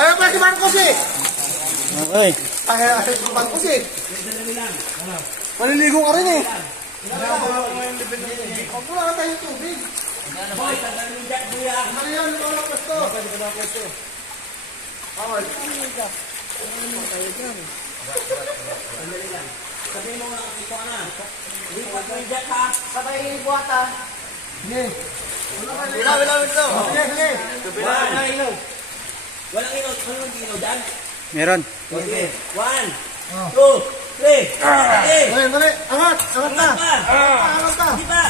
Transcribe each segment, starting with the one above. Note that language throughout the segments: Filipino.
Ayaw pa si Marcos eh. Okay. Ayaw si Marcos eh. Maliligo ka rin eh. Huwag mo lang tayo tubig. Boy, tagalin dyan kuya. Marian, ito lang pwesto. Bakit ito lang pwesto? Awal. Sabihin mo nga, ito ka na. Lipat mo yung jet ha. Sabay yung buhat ha. Sige. Ilaw ito. Sige, sige. Walang ilaw. Walang ilaw. Walang ilaw dyan. Meron. Okay. 1, 2, 3. Dali, dali. Angat. Angat na. Angat na. Hindi pa.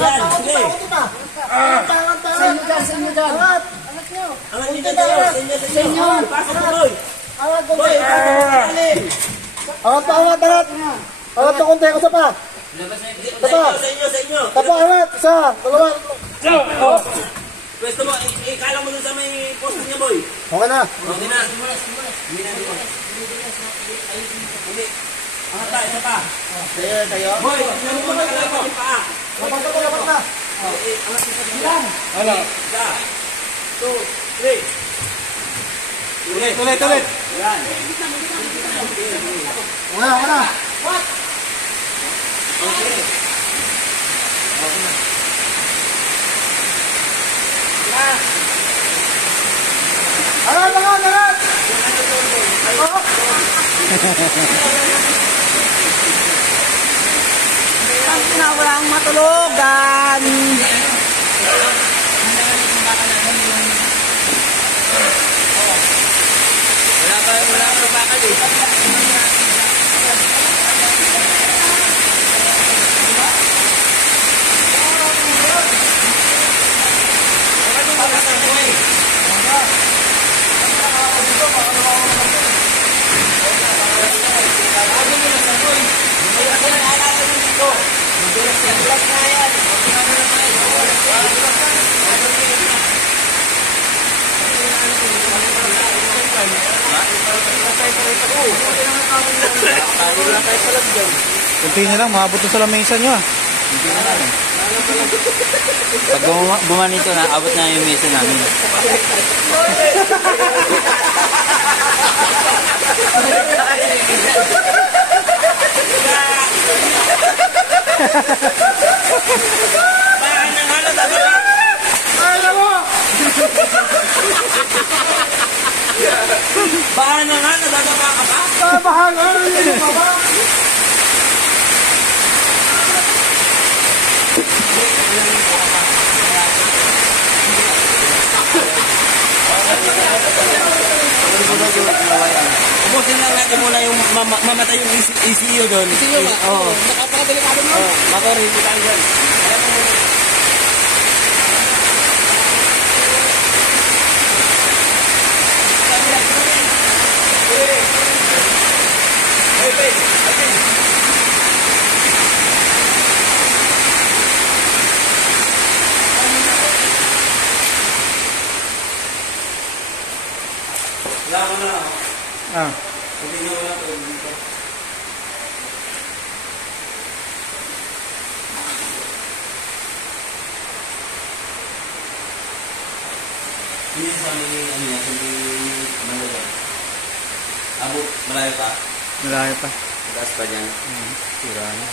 Yan, sige. Angat pa. Sino dyan? Angat. Angat nyo tayo. Senyo. Pasok tuloy. Angat konti. Boy, pasok tuloy. Angat pa, angat, angat. Angat pa konti. Isa pa. Sa inyo. Tapa, angat. Isa. Dalawa. Pwesto mo, ikala mo dun sa may post niya, boy. Okay na. Okay na. Hindi na dito. Hindi. Angat pa, isa pa. Tayo. Boy, ano mo na lang yung paa? Lapat na, lapat na. Angat isa pa. Ilan? Ano? Isa. 2, 3. Tulit. Yan. Okay na. Okay. Angat. Walang matulugan. Wala pa bakal eh. Kunti na lang, maabot na sa lamesa nyo ah. Pag bumanito na, abot na yung mesa namin. Bahan ng halo, dadaba. Bahan ng halo, dadaba ka ba? Bahan nga. Ubusin lang natin muna yung mamatay yung ECU doon. ECU ba? Oo. Nakapakadelikado mo? Oo. Makori, hindi tayo dyan. Alam mo muna. Wala ko na ako. Ah. Hindi na wala ko dito. Hindi sa amin yung ano niya, hindi malaga. Abot, malayo pa. Malayo pa. Taas pa dyan. Sira na.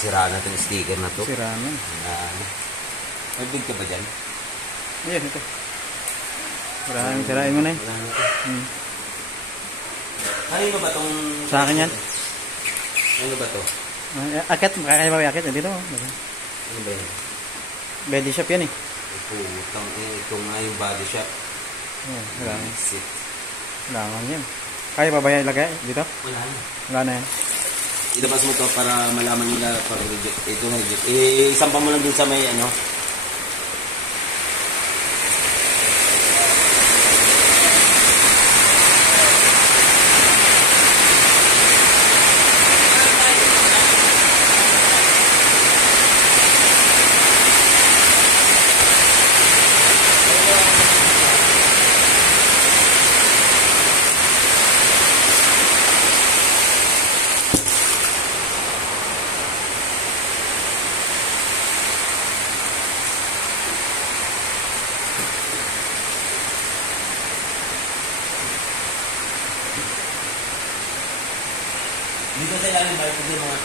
Sira na itong sticker na to. Sira na. May big ka ba dyan? Ayan, ito. Sirain mo na yun. Wala na ito. Ano ba itong... Sa akin yan. Ano ba ito? Akit, makakaya ba akit? Dito. Ano ba yan? Body shop yan eh. Putang ito nga yung body shop. Wala na. Sit. Wala nga yan. Kaya pa ba yan ilagay dito? Wala na. Wala na yan. Ilabas mo to para malaman nila pag reject. Ito na reject. Isampa mo lang dun sa may ano. Kailangan ba ito mga...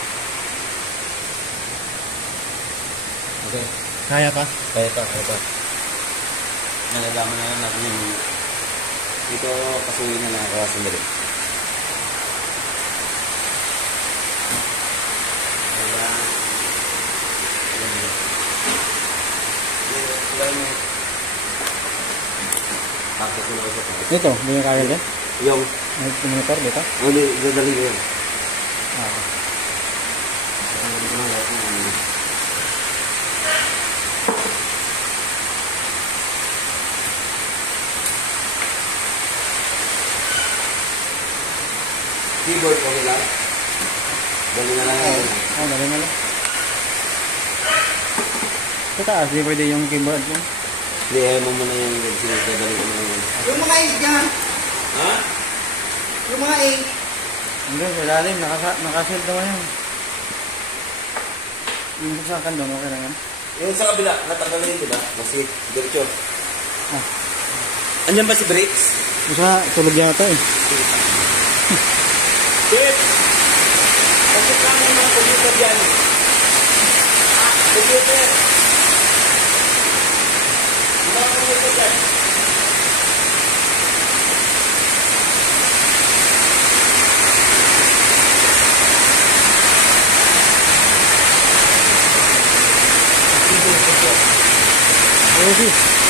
Okay. Kaya pa? Kaya pa. Nalalaman na lang natin yung... Ito, pasuyin na lang ako sandali. Ito, hindi nyo kaya dyan? Yung... May monitor dito? Uli, dadali ko yun. Ah. Keyboard, okay lang? Dali na lang natin. Dali na lang. Sa taas, di pwede yung keyboard mo. Hindi, mo muna yung dadali ko na yun. Yung mga egg dyan. Ha? Yung mga egg. Hindi, sa lalim, nakasil naman yun. Yung sa kandong, okay lang yan. Yung sa kabila, natanggalin ko ba? Kasi, diretso. Ah. Andyan ba si Briggs? Isa, tulog yata eh. Dave! Pasok lang yung mga computer dyan. Computer! Yung mga computer dyan. Okay.